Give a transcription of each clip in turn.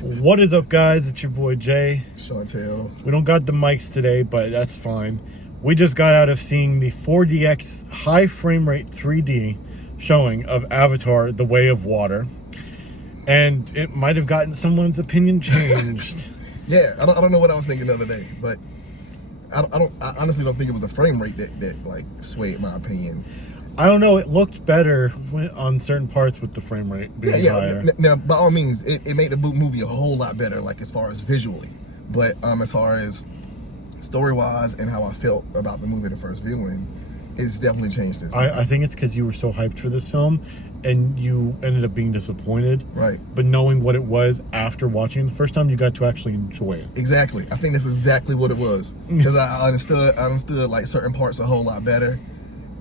What is up, guys? It's your boy Jay. Chantel. We don't got the mics today, but that's fine. We just got out of seeing the 4DX high frame rate 3D showing of Avatar: The Way of Water, and it might have gotten someone's opinion changed. Yeah, I don't know what I was thinking the other day, but I honestly don't think it was the frame rate that like swayed my opinion. I don't know. It looked better on certain parts with the frame rate being higher. Now, by all means, it made the movie a whole lot better, like as far as visually. But as far as story-wise and how I felt about the movie the first viewing, it's definitely changed this time. I think it's because you were so hyped for this film, and you ended up being disappointed. Right. But knowing what it was after watching it the first time, you got to actually enjoy it. Exactly. I think that's exactly what it was. Because I understood like certain parts a whole lot better.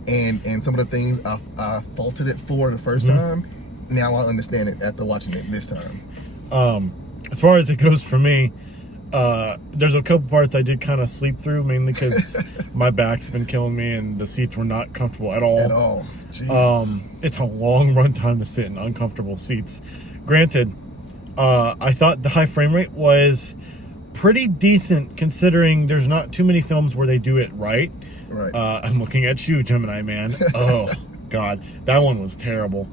And some of the things I faulted it for the first time, now I understand it after watching it this time. As far as it goes for me, there's a couple parts I did kind of sleep through, mainly because my back's been killing me and the seats were not comfortable at all. At all. Jesus. It's a long run time to sit in uncomfortable seats. Granted, I thought the high frame rate was pretty decent considering there's not too many films where they do it right. Right. I'm looking at you, Gemini Man. Oh, God. That one was terrible.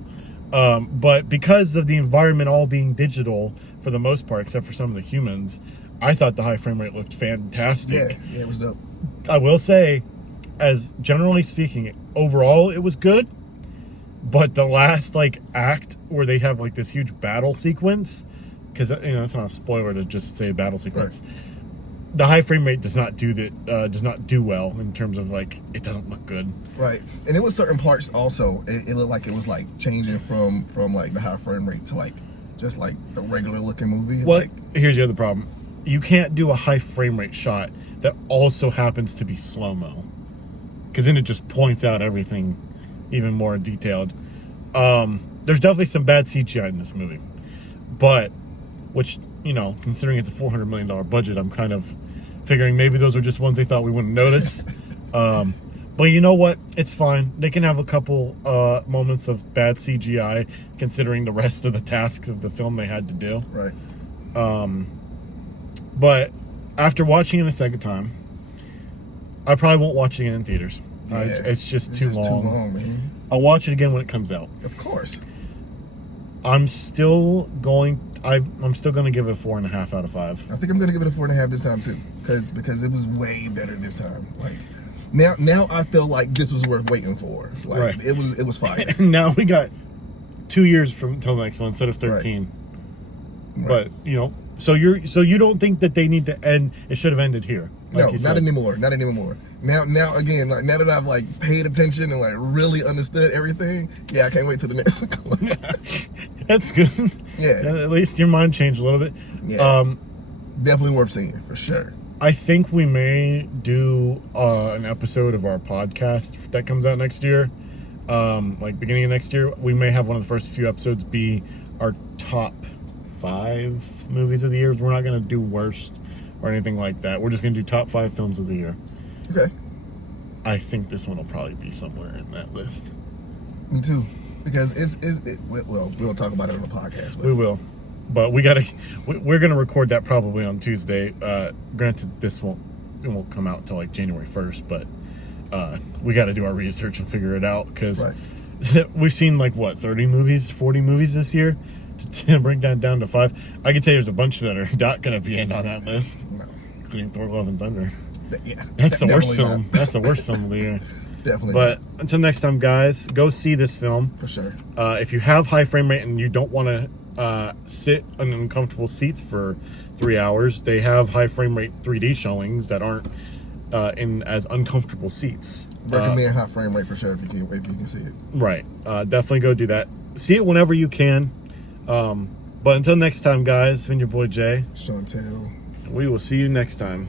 But because of the environment all being digital for the most part, except for some of the humans, I thought the high frame rate looked fantastic. Yeah, it was dope. I will say, as generally speaking, overall it was good. But the last act where they have this huge battle sequence, because it's not a spoiler to just say battle sequence. Right. The high frame rate does not do that. Does not do well in terms of it doesn't look good. Right, and it was certain parts also. It looked like it was changing from the high frame rate to just the regular looking movie. Well, here's the other problem: you can't do a high frame rate shot that also happens to be slow mo, because then it just points out everything even more detailed. There's definitely some bad CGI in this movie, but considering it's a $400 million budget, I'm kind of figuring maybe those were just ones they thought we wouldn't notice. But you know what? It's fine. They can have a couple moments of bad CGI considering the rest of the tasks of the film they had to do. Right. But after watching it a second time, I probably won't watch it again in theaters. Yeah, it's just too long. Too long, man. I'll watch it again when it comes out. Of course. I'm still going to give it a 4.5 out of 5. I think I'm going to give it a 4.5 this time too, because it was way better this time. Now I feel like this was worth waiting for. Right. It was fire. Now we got 2 years until the next one instead of 13. Right. But so you don't think that they need to end? It should have ended here. No, not anymore. Not anymore. Now again, now that I've paid attention and really understood everything, yeah, I can't wait till the next one. That's good. Yeah. At least your mind changed a little bit. Yeah. Definitely worth seeing for sure. I think we may do an episode of our podcast that comes out next year. Beginning of next year, we may have one of the first few episodes be our top 5 movies of the year. We're not going to do worst or anything like that. We're just going to do top 5 films of the year. Okay. I think this one will probably be somewhere in that list. Me too. Because we'll talk about it on the podcast. But. We will. But we're going to record that probably on Tuesday. Granted, it won't come out until January 1st, but we got to do our research and figure it out, because we've seen 30 movies, 40 movies this year. To bring that down to 5, I can tell you there's a bunch that are not going to be on that list. No. Including Thor: Love and Thunder. Yeah. That's the worst film. That's the worst film of the year. Definitely. But until next time, guys, go see this film. For sure. If you have high frame rate and you don't want to sit in uncomfortable seats for 3 hours, they have high frame rate 3D showings that aren't in as uncomfortable seats. Recommend high frame rate for sure if you can see it. Right. Definitely go do that. See it whenever you can. But until next time, guys, it's been your boy Jay. Chantel. We will see you next time.